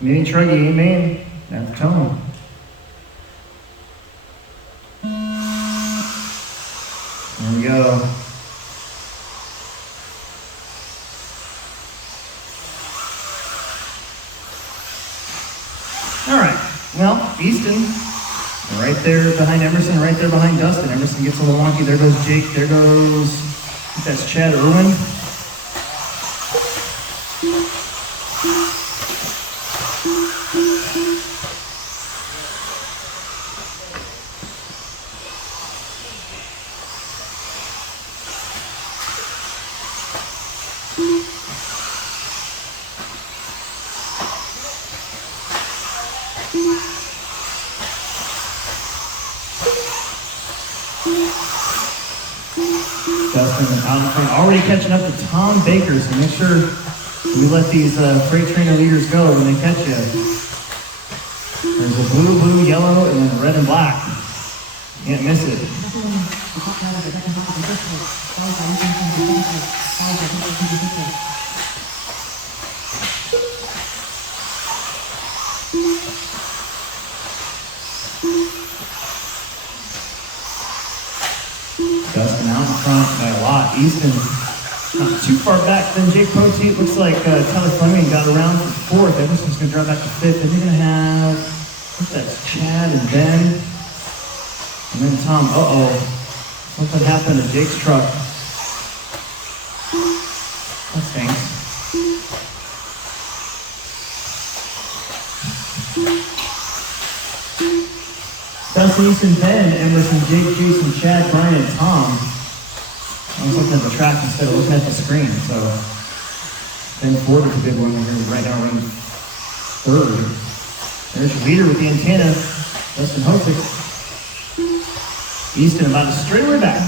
Mini Truggy, amen. That's the tone. There we go. All right. Well, Easton, right there behind Emerson, right there behind Dustin. Emerson gets a little wonky. There goes Jake. There goes, I think that's Chad Irwin. Dustin out in front, already catching up to Tom Baker, so make sure we let these freight trainer leaders go when they catch you. There's a blue, blue, yellow, and then red and black. Can't miss it. Dustin out in front by a lot. Easton not too far back. Then Jake Poteet looks like Tyler Fleming got around for fourth. Emerson's going to drop back to fifth. Then you're going to have, I think that's Chad and Ben. And then Tom. Uh-oh. Something happened to Jake's truck. That stinks. Dustin, Easton, Ben, Emerson, Jake, Jason, Chad, Brian, and Tom. I was looking at the track instead of looking at the screen, so Ben Ford is a big one. We're going to right now run third. There's your leader with the antenna, Dustin Hosick. Easton about to straightaway back.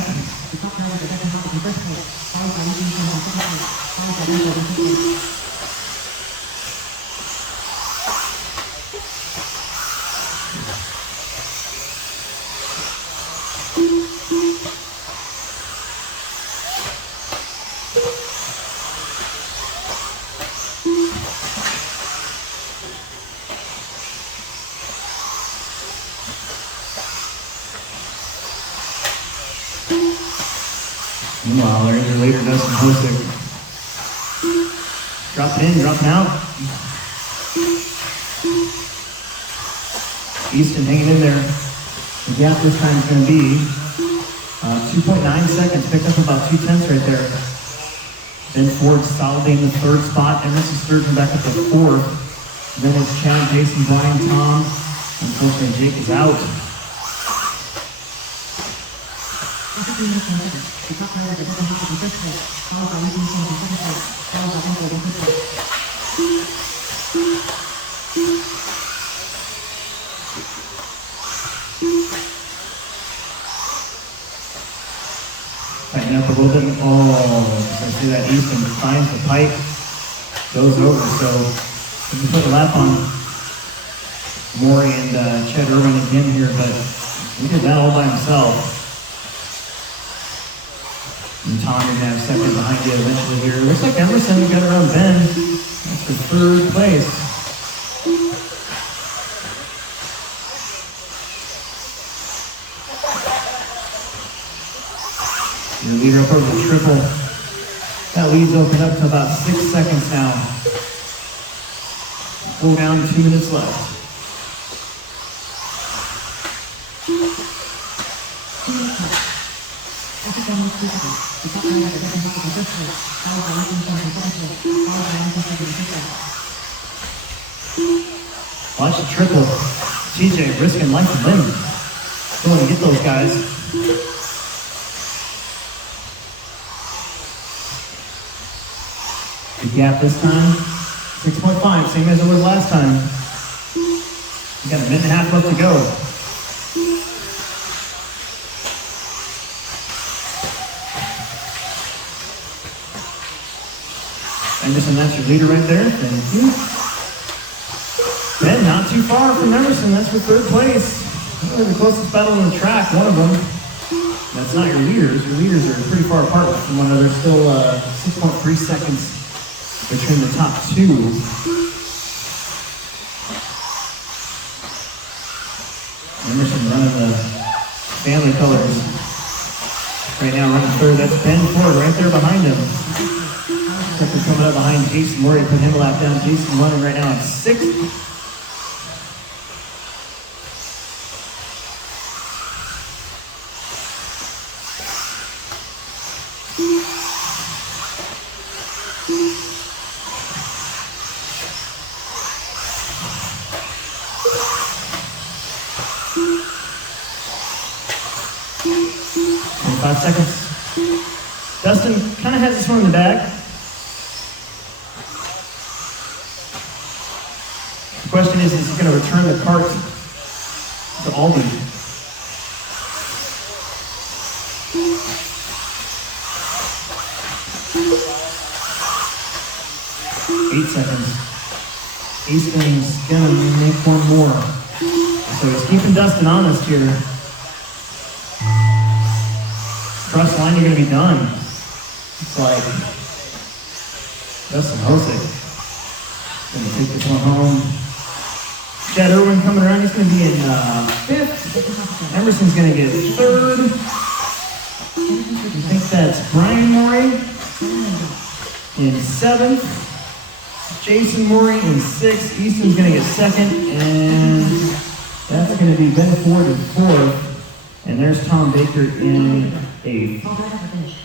Meanwhile, there's your leader, Dustin Hosick. Dropping in, dropping out. Easton hanging in there. The gap this time is going to be 2.9 seconds. Picked up about 2/10 right there. Ben Ford solidly in the third spot. Emerson Sturgeon back up to fourth. Then it's Chad, Jason, Brian, Tom. Unfortunately, Jake is out. Tighten up a little bit. Oh, I see that Easton finds the pipe, goes over. So we can put a lap on Maury and Chad Irwin again here, but he did that all by himself. And Tom, you're going to have second behind you eventually here. Looks like Emerson got around Ben. That's for third place. Your leader up over the triple. That lead's opened up to about 6 seconds now. Go down, 2 minutes left. Watch the triple. TJ risking life and limb. Going to get those guys. The gap this time, 6.5, same as it was last time. You got a minute and a half left to go. Anderson, that's your leader right there. Thank you. Ben, not too far from Emerson. That's for third place. The closest battle on the track, one of them. That's not your leaders. Your leaders are pretty far apart from one another. Still 6.3 seconds between the top two. Emerson running the family colors. Right now running third, that's Ben Ford right there behind him. Tucker coming up behind Jason Murray, put him a lap down. Jason running right now at 6th. And 5 seconds. Dustin kind of has this one in the bag. The question is he going to return the cart to Aldi? Eight seconds. Easton's gonna make one more. So he's keeping Dustin honest here. Cross line, you're gonna be done. It's like Dustin Hosick gonna take this one home. Chad Irwin coming around, he's gonna be in 5th. Emerson's gonna get 3rd. I think that's Brian Morey in 7th. Jason Murray in 6th. Easton's going to get 2nd. And that's going to be Ben Ford in 4th. And there's Tom Baker in 8th.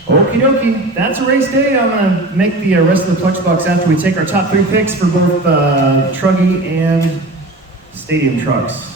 Okie dokie. That's a race day. I'm going to make the rest of the Plex box after we take our top 3 picks for both Truggy and Stadium trucks.